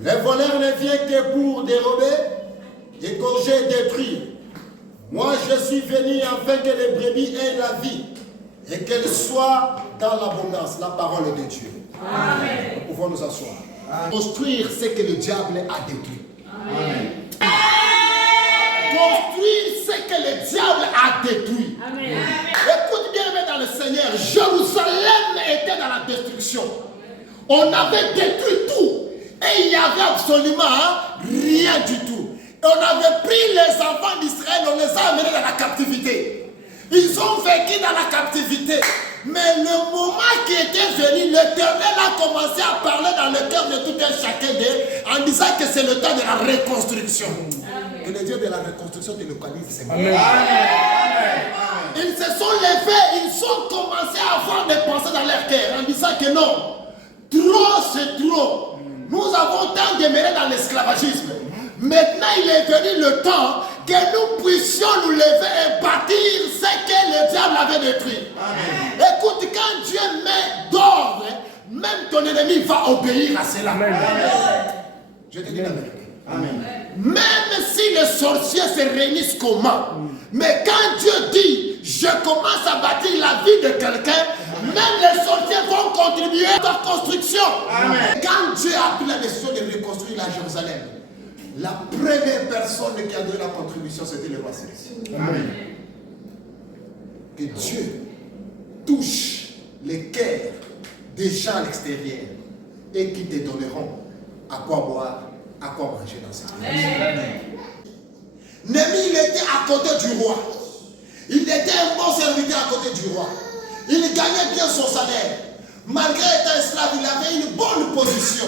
Le voleur ne vient que pour dérober, égorger, détruire. Moi, je suis venu afin que les brebis aient la vie et qu'elles soient dans l'abondance. La parole de Dieu. Amen. Nous pouvons nous asseoir. Amen. Construire ce que le diable a détruit. Amen. Construire ce que le diable a détruit. Amen. Écoute bien, mais dans le Seigneur, Jérusalem était dans la destruction. On avait détruit tout. Et il n'y avait absolument rien du tout. On avait pris les enfants d'Israël, on les a amenés dans la captivité. Ils ont vécu dans la captivité. Mais le moment qui était venu, l'Éternel a commencé à parler dans le cœur de tout un chacun d'eux en disant que c'est le temps de la reconstruction. Amen. Que le Dieu de la reconstruction te localise, Seigneur. Ils se sont levés, ils ont commencé à avoir des pensées dans leur cœur en disant que non, trop c'est trop. Nous avons tant demeuré dans l'esclavagisme. Maintenant, il est venu le temps que nous puissions nous lever et bâtir ce que le diable avait détruit. Amen. Écoute, quand Dieu met d'ordre, même ton ennemi va obéir à cela. Amen. Je te dis la vérité. Amen. Même si les sorciers se réunissent comment, mais quand Dieu dit, je commence à bâtir la vie de quelqu'un, même les sorciers vont contribuer à ta construction. Amen. Quand Dieu a pris la décision de reconstruire la Jérusalem, la première personne qui a donné la contribution, c'était le roi Céleste. Amen. Que Dieu touche les cœurs des gens à l'extérieur et qui te donneront à quoi boire, à quoi manger dans cette maison. Néhémie, il était à côté du roi. Il était un bon serviteur à côté du roi. Il gagnait bien son salaire. Malgré être esclave, il avait une bonne position.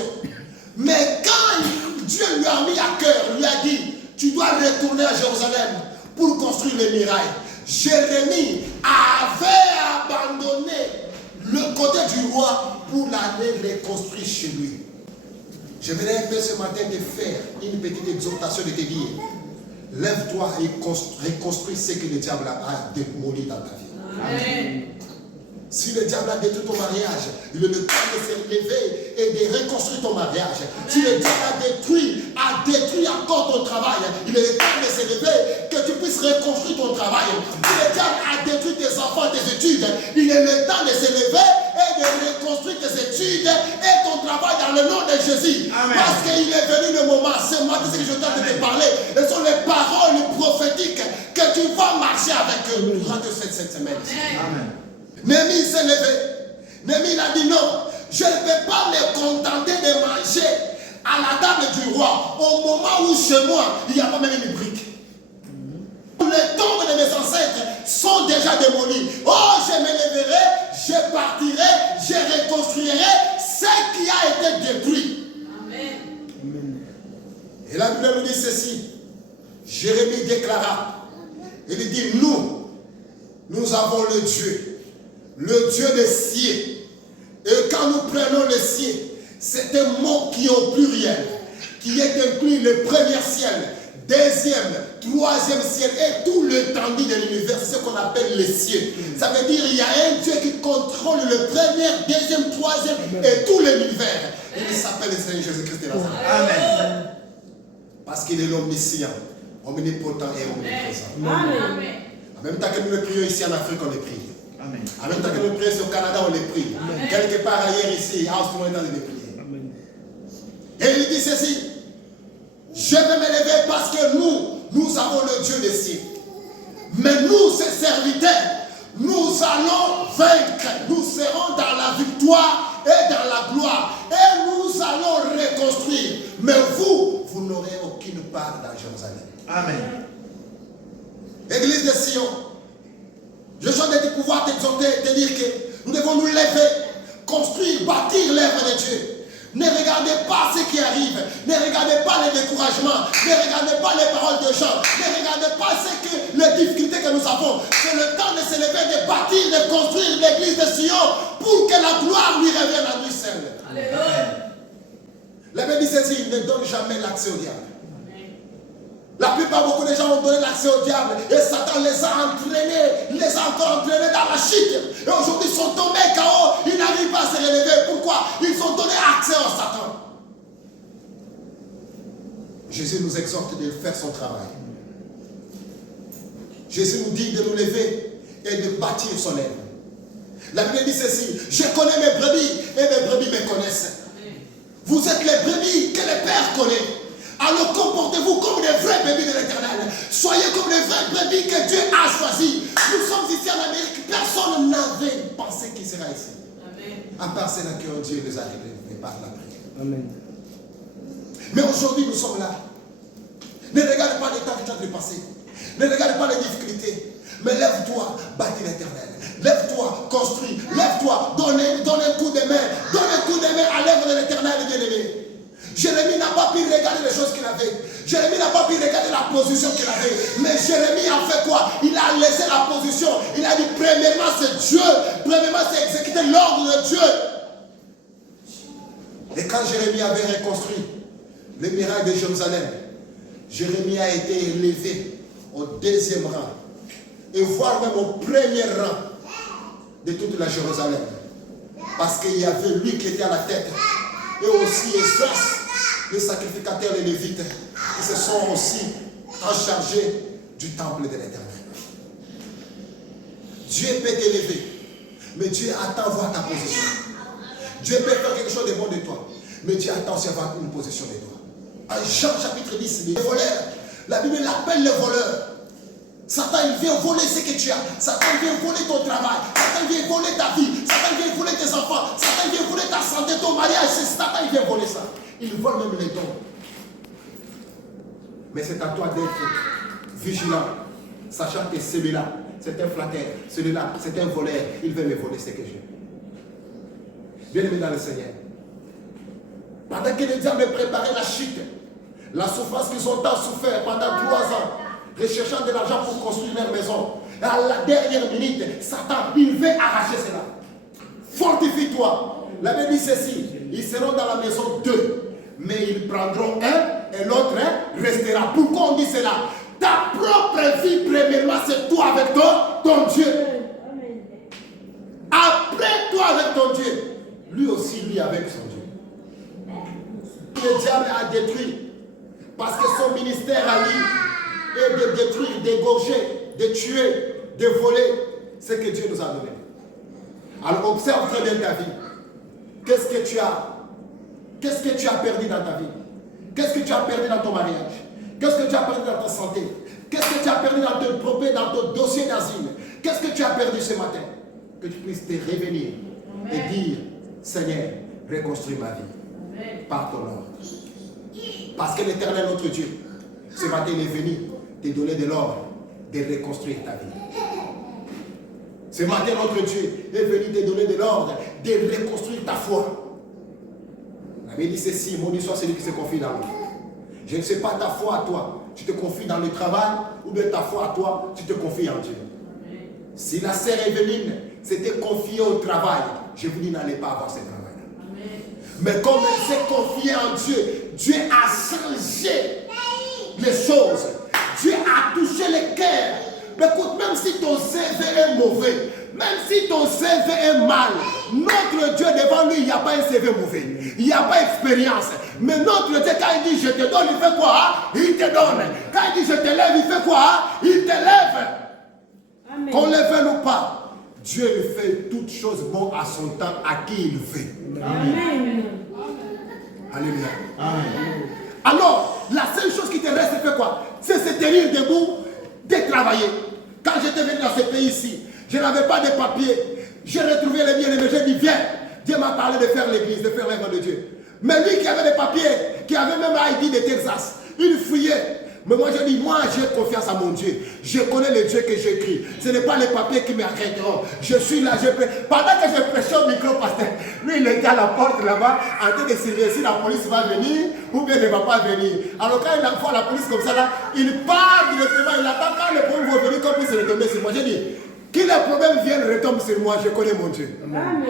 Mais quand Dieu lui a mis à cœur, lui a dit, tu dois retourner à Jérusalem pour construire les murailles. Jérémie avait abandonné le côté du roi pour l'aller reconstruire chez lui. J'aimerais un peu ce matin te faire une petite exhortation de te dire, lève-toi et reconstruis ce que le diable a démoli dans ta vie. Amen. Si le diable a détruit ton mariage, il est le temps de se lever et de reconstruire ton mariage. Si le diable a détruit encore ton travail, il est le temps de se lever, que tu puisses reconstruire ton travail. Si le diable a détruit tes enfants, tes études, il est le temps de se lever et de reconstruire tes études et ton travail dans le nom de Jésus. Amen. Parce qu'il est venu le moment, c'est moi qui je tente de te parler, ce sont les paroles prophétiques que tu vas marcher avec eux durant cette semaine. Amen. Néhémie s'est levé. Néhémie a dit non, je ne vais pas me contenter de manger à la table du roi au moment où chez moi il n'y a pas même une brique. Les tombes de mes ancêtres sont déjà démolies. Oh, je me lèverai, je partirai, je reconstruirai ce qui a été détruit. Amen. Et la Bible nous dit ceci. Jérémie déclara, il dit nous avons le Dieu des cieux. Et quand nous prenons le ciel, c'est un mot qui est au pluriel, qui est inclus le premier ciel, deuxième, troisième ciel et tout l'étendue de l'univers, c'est ce qu'on appelle les cieux. Ça veut dire qu'il y a un Dieu qui contrôle le premier, deuxième, troisième et tout l'univers. Il s'appelle le Seigneur Jésus-Christ de Nazareth. Amen. Parce qu'il est l'omniscient, omnipotent et omniprésent. Amen. En même temps que nous le prions ici en Afrique, on le prie. Amen. En même temps que nous prions au Canada, on les prie. Amen. Quelque part ailleurs ici, on est dans les prières. Amen. Et il dit ceci, je vais me lever parce que nous avons le Dieu des cieux. Mais nous, ses serviteurs, nous allons vaincre. Nous serons dans la victoire et dans la gloire. Et nous allons reconstruire. Mais vous n'aurez aucune part dans Jérusalem. Amen. Église de Sion, je souhaite de pouvoir t'exhorter, te dire que nous devons nous lever, construire, bâtir l'œuvre de Dieu. Ne regardez pas ce qui arrive, ne regardez pas les découragements, ne regardez pas les paroles de gens, ne regardez pas les difficultés que nous avons. C'est le temps de se lever, de bâtir, de construire l'église de Sion pour que la gloire lui revienne à lui seul. Alléluia. La Bible dit ceci, ne donne jamais l'accès au diable. La plupart, beaucoup de gens ont donné l'accès au diable et Satan les a entraînés, les a encore entraînés dans la chute. Et aujourd'hui, ils sont tombés KO, ils n'arrivent pas à se relever. Pourquoi? Ils ont donné accès à Satan. Jésus nous exhorte de faire son travail. Jésus nous dit de nous lever et de bâtir son œuvre. La Bible dit ceci, je connais mes brebis et mes brebis me connaissent. Vous êtes les brebis que le Père connaît. Alors comportez-vous comme les vrais brebis de l'Éternel. Soyez comme les vrais brebis que Dieu a choisis. Nous sommes ici en Amérique. Personne n'avait pensé qu'il serait ici. Amen. À part ceux qui ont Dieu les a révélés par la prière. Amen. Mais aujourd'hui nous sommes là. Ne regarde pas les temps que tu as de passer. Ne regarde pas les difficultés. Mais lève-toi, bâtis l'Éternel. Lève-toi, construis. Lève-toi, donne un coup de main. Donne un coup de main à l'œuvre de l'Éternel, bien-aimé. Jérémie n'a pas pu regarder les choses qu'il avait. Jérémie n'a pas pu regarder la position qu'il avait. Mais Jérémie a fait quoi? Il a laissé la position. Il a dit, premièrement c'est Dieu. Premièrement c'est exécuter l'ordre de Dieu. Et quand Jérémie avait reconstruit les murailles de Jérusalem, Jérémie a été élevé au deuxième rang. Et voire même au premier rang de toute la Jérusalem. Parce qu'il y avait lui qui était à la tête. Et aussi Esdras, les sacrificateurs et les lévites, qui se sont aussi chargés du temple de l'Éternel. Dieu peut t'élever, mais Dieu attend voir ta position. Dieu peut faire quelque chose de bon de toi, mais Dieu attend aussi avoir une position de toi. En Jean chapitre 10, les voleurs, la Bible l'appelle le voleur. Satan il vient voler ce que tu as. Satan vient voler ton travail. Satan vient voler ta vie. Satan vient voler tes enfants. Satan vient voler ta santé, ton mariage. Satan il vient voler ça. Il vole même les dons. Mais c'est à toi d'être vigilant. Sachant que celui-là, c'est un flatteur. Celui-là, c'est un voleur. Il veut me voler ce que j'ai. Bien-aimé dans le Seigneur. Pendant que les diables préparaient la chute, la souffrance qu'ils ont tant souffert pendant 3 ans, recherchant de l'argent pour construire leur maison. Et à la dernière minute, Satan, il veut arracher cela. Fortifie-toi. La Bible dit ceci, ils seront dans la maison 2, mais ils prendront un et l'autre restera. Pourquoi on dit cela? Ta propre vie, premièrement, c'est toi avec ton Dieu. Après toi avec ton Dieu, lui aussi, lui avec son Dieu. Le diable a détruit, parce que son ministère a lui et de détruire, d'égorger, de tuer, de voler ce que Dieu nous a donné. Alors observe très bien ta vie. Qu'est-ce que tu as perdu dans ta vie? Qu'est-ce que tu as perdu dans ton mariage? Qu'est-ce que tu as perdu dans ta santé? Qu'est-ce que tu as perdu dans ton propriété, dans ton dossier d'asile? Qu'est-ce que tu as perdu ce matin? Que tu puisses te réveiller et dire, Seigneur, reconstruis ma vie par ton ordre. Parce que l'Éternel, notre Dieu, ce matin, il est venu te donner de l'ordre de reconstruire ta vie. Ce matin, notre Dieu est venu te donner de l'ordre de reconstruire ta foi. La Bible dit ceci, maudit soit celui qui se confie dans lui. Je ne sais pas ta foi à toi, tu te confies dans le travail, ou bien ta foi à toi, tu te confies en Dieu. Si la sœur Evelyne s'était confiée au travail, je vous dis, n'allez pas avoir ce travail. Mais comme elle s'est confiée en Dieu, Dieu a changé les choses. Dieu a touché les cœurs. Mais écoute, même si ton CV est mauvais, même si ton CV est mal, notre Dieu devant lui, il n'y a pas un CV mauvais. Il n'y a pas d'expérience. Mais notre Dieu, quand il dit je te donne, il fait quoi? Il te donne. Quand il dit je te lève, il fait quoi? Il te lève. Qu'on le veuille ou pas, Dieu fait toutes choses bonnes à son temps, à qui il veut. Amen. Alléluia. Amen. Alors, la seule chose qui te reste, c'est quoi? C'est se tenir debout, de travailler. Quand j'étais venu dans ce pays-ci, je n'avais pas de papier. J'ai retrouvé les bien-aimés. J'ai dit, viens. Dieu m'a parlé de faire l'église, de faire l'œuvre de Dieu. Mais lui qui avait des papiers, qui avait même ID de Texas, il fouillait. Mais moi je dis, moi j'ai confiance à mon Dieu. Je connais le Dieu que j'écris. Ce n'est pas les papiers qui m'arrêteront. Je suis là, pendant que je prêchais au micro, pasteur, lui il était à la porte là-bas, en train de surveiller si la police va venir ou bien ne va pas venir. Alors quand il voit la police comme ça là, il part directement, il attend quand les problèmes vont venir, comme il se retomber sur moi. J'ai dit, que les problèmes viennent, retombent sur moi, je connais mon Dieu. Amen.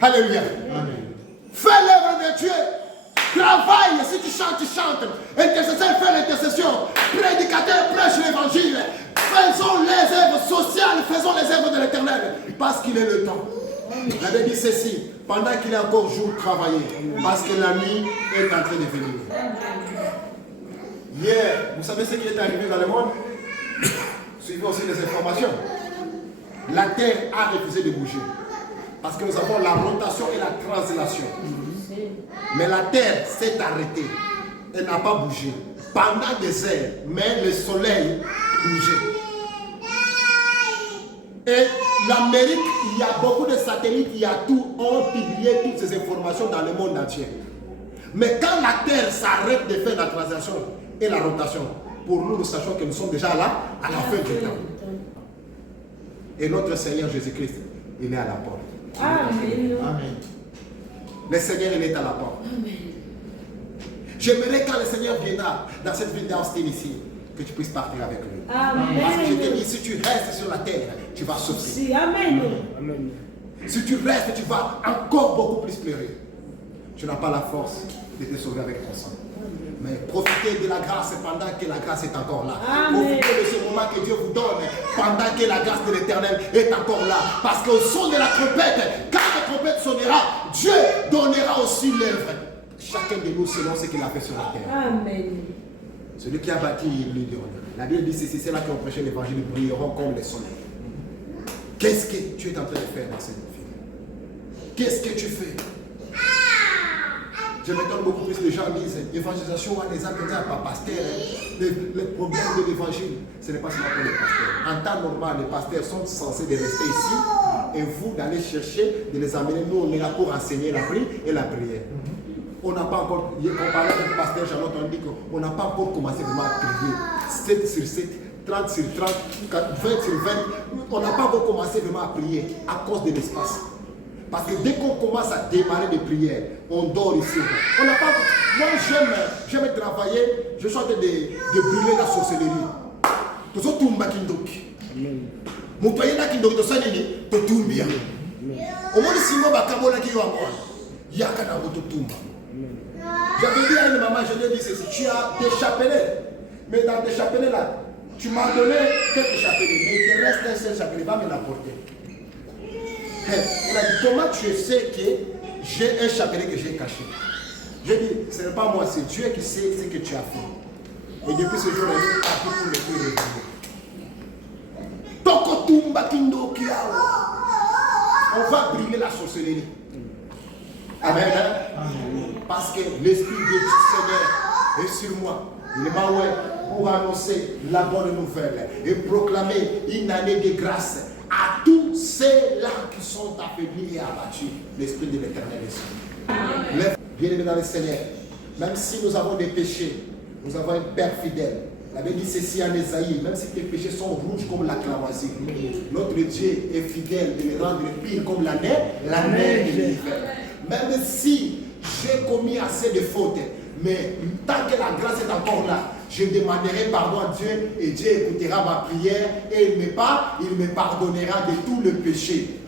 Alléluia. Amen. Fais l'œuvre de Dieu. Travaille, si tu chantes, tu chantes. Intercesseur, fais l'intercession. Prédicateur, prêche l'évangile. Faisons les œuvres sociales, faisons les œuvres de l'Éternel. Parce qu'il est le temps. La Bible dit ceci. pendant qu'il est encore jour, travailler. Parce que la nuit est en train de venir. Hier, vous savez ce qui est arrivé dans le monde? Suivez aussi les informations. La terre a refusé de bouger. Parce que nous avons la rotation et la translation. Mais la terre s'est arrêtée. Elle n'a pas bougé. Pendant des heures, mais le soleil bougeait. Et l'Amérique, il y a beaucoup de satellites, il y a tout, ont publié toutes ces informations dans le monde entier. Mais quand la terre s'arrête de faire la translation et la rotation, pour nous, nous sachons que nous sommes déjà là, à la fin du temps. Et notre Seigneur Jésus-Christ, il est à la porte. Amen. Amen. Le Seigneur, il est à la porte. J'aimerais quand le Seigneur viendra dans cette ville d'Austin ici, que tu puisses partir avec lui. Amen. Parce que je te dis, si tu restes sur la terre, tu vas souffrir. Amen. Amen. Si tu restes, tu vas encore beaucoup plus pleurer. Tu n'as pas la force de te sauver avec ton sang. Mais profitez de la grâce pendant que la grâce est encore là. Amen. Profitez de ce moment que Dieu vous donne pendant que la grâce de l'Éternel est encore là. Parce qu'au son de la trompette, quand la trompette sonnera, Dieu donnera aussi l'œuvre. Chacun de nous selon ce qu'il a fait sur la terre. Amen. Celui qui a bâti, il lui donne. La Bible dit c'est ceux-là qui ont prêché l'évangile brilleront comme le soleil. Qu'est-ce que tu es en train de faire dans cette vie? Qu'est-ce que tu fais? Je m'étonne beaucoup plus les gens disent évangélisation, les gens qui pas pasteur. Le problème de l'évangile, ce n'est pas seulement pour les pasteurs. En temps normal, les pasteurs sont censés de rester ici et vous d'aller chercher, de les amener. Nous, on est là pour enseigner la prière et la prière. On n'a pas encore, on parlait avec le pasteur Charlotte, on dit qu'on n'a pas encore commencé vraiment à prier. 7 sur 7, 30 sur 30, 20 sur 20. On n'a pas encore commencé vraiment à prier à cause de l'espace. Parce que dès qu'on commence à démarrer des prières, on dort ici. On n'a pas. Moi, j'aime travailler, je suis en train de brûler la sorcellerie. Tout ça, tout le kindoki. Mon pays là, kindoki, tout ça, tout bien. Au moins, si moi, je suis il y a qu'un autre tout. J'avais dit à une maman, je lui ai dit ceci, tu as des chapelets. Mais dans tes chapelets là, tu m'as donné quelques chapelets, mais il te reste un seul chapelet, va me l'apporter. Elle a dit, comment tu sais que j'ai un chapelet que j'ai caché? J'ai dit, ce n'est pas moi, c'est Dieu qui sait ce que tu as fait. Et depuis ce jour, elle est partie pour le plus revenir. On va brûler la sorcellerie. Amen. Parce que l'Esprit de Seigneur est sur moi. Il m'a pour annoncer la bonne nouvelle et proclamer une année de grâce à tous ceux-là qui sont affaiblis et abattus. L'Esprit de l'Éternel est sur nous. Bien-aimés dans le Seigneur, même si nous avons des péchés, nous avons un Père fidèle. La Bible dit ceci en Ésaïe, même si tes péchés sont rouges comme la clamoisie, notre Dieu est fidèle de les rendre pires comme la neige de l'hiver. Même si j'ai commis assez de fautes, mais tant que la grâce est encore là, je demanderai pardon à Dieu et Dieu écoutera ma prière et il me pardonnera de tout le péché.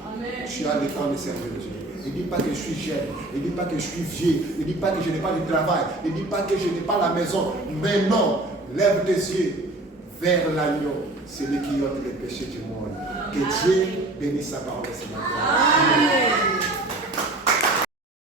Tu as le temps de servir Dieu. Ne dis pas que je suis jeune, ne dis pas que je suis vieux, ne dis pas que je n'ai pas de travail, ne dis pas que je n'ai pas la maison. Mais non, lève tes yeux vers l'agneau, celui qui ôte les péchés du monde. Que Dieu bénisse sa parole ce matin.